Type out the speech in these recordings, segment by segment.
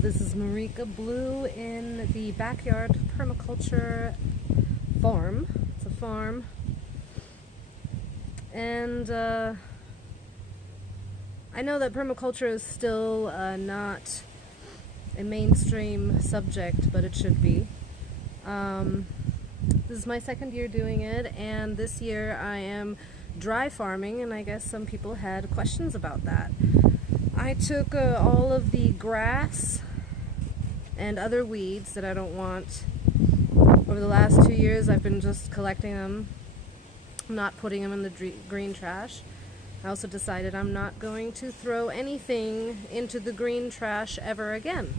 This is Marika Blue in the backyard permaculture farm. It's a farm. And I know that permaculture is still not a mainstream subject, but it should be. This is my second year doing it, and this year I am dry farming, and I guess some people had questions about that. I took all of the grass and other weeds that I don't want. Over the last 2 years I've been just collecting them, not putting them in the green trash. I also decided I'm not going to throw anything into the green trash ever again,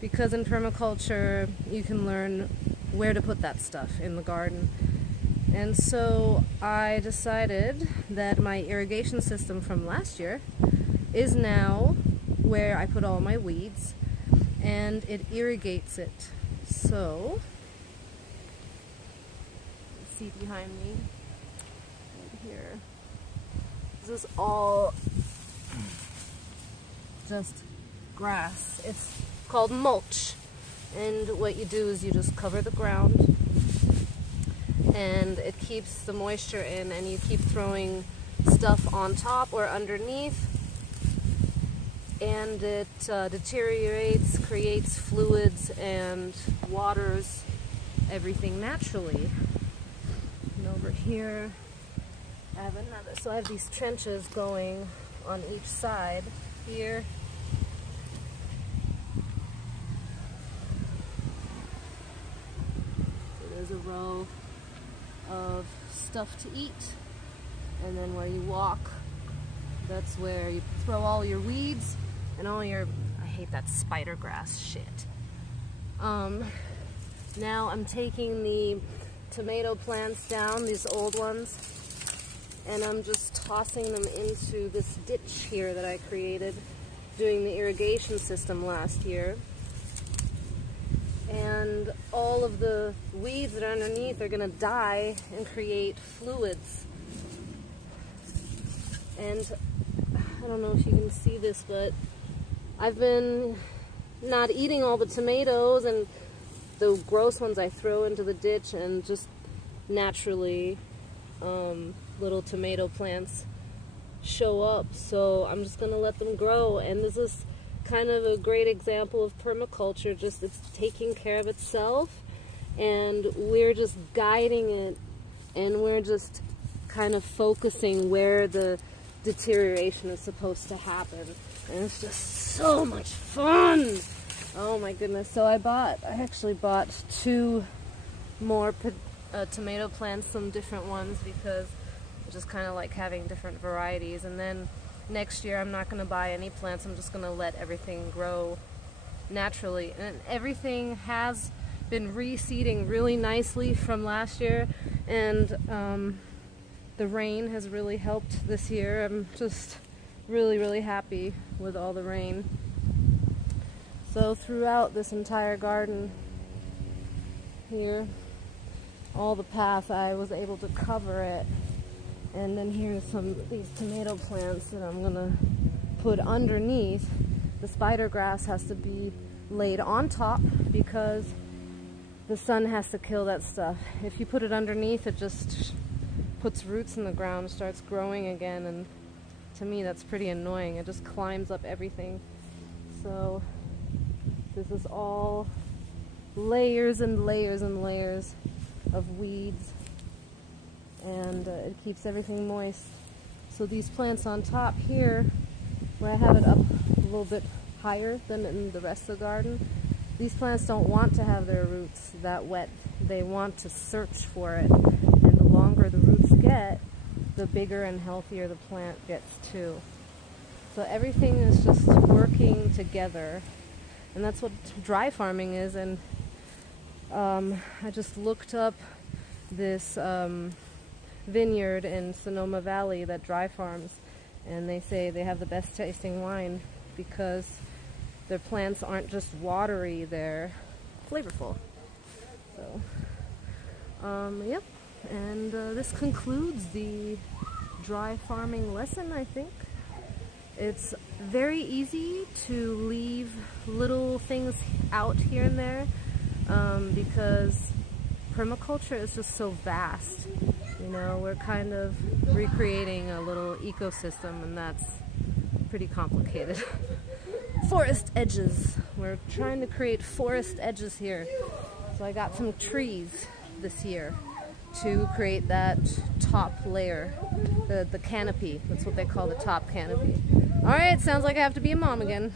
because in permaculture you can learn where to put that stuff in the garden. And so I decided that my irrigation system from last year is now where I put all my weeds, and it irrigates it. So, see behind me, right here, this is all just grass. It's called mulch, and what you do is you just cover the ground, and it keeps the moisture in, and you keep throwing stuff on top or underneath, and it deteriorates, creates fluids, and waters everything naturally. And over here I have another, so I have these trenches going on each side here. So there's a row of stuff to eat, and then where you walk, that's where you throw all your weeds and all your, I hate that spider grass shit. Now I'm taking the tomato plants down, these old ones, and I'm just tossing them into this ditch here that I created doing the irrigation system last year. And all of the weeds that are underneath are gonna die and create fluids. And I don't know if you can see this, but I've been not eating all the tomatoes, and the gross ones I throw into the ditch, and just naturally little tomato plants show up. So I'm just gonna let them grow, and this is kind of a great example of permaculture. Just, it's taking care of itself, and we're just guiding it, and we're just kind of focusing where the deterioration is supposed to happen. And it's just so much fun. Oh my goodness. So I actually bought 2 more tomato plants, some different ones, because I just kind of like having different varieties. And then next year I'm not going to buy any plants. I'm just going to let everything grow naturally. And everything has been reseeding really nicely from last year, and the rain has really helped this year. I'm just really happy with all the rain. So throughout this entire garden here, all the path, I was able to cover it. And then here's these tomato plants that I'm gonna put underneath. The spider grass has to be laid on top because the sun has to kill that stuff. If you put it underneath, it just puts roots in the ground, starts growing again, and to me that's pretty annoying. It just climbs up everything. So this is all layers and layers and layers of weeds, and it keeps everything moist. So these plants on top here, where I have it up a little bit higher than in the rest of the garden, these plants don't want to have their roots that wet. They want to search for it, and the longer the roots get, the bigger and healthier the plant gets too. So everything is just working together, and that's what dry farming is. And I just looked up this vineyard in Sonoma Valley that dry farms, and they say they have the best tasting wine because their plants aren't just watery, they're flavorful. So yep, and this concludes the dry farming lesson, I think. It's very easy to leave little things out here and there because permaculture is just so vast. You know, we're kind of recreating a little ecosystem, and that's pretty complicated. Forest edges. We're trying to create forest edges here. So I got some trees this year to create that top layer, the canopy. That's what they call the top canopy. All right, sounds like I have to be a mom again.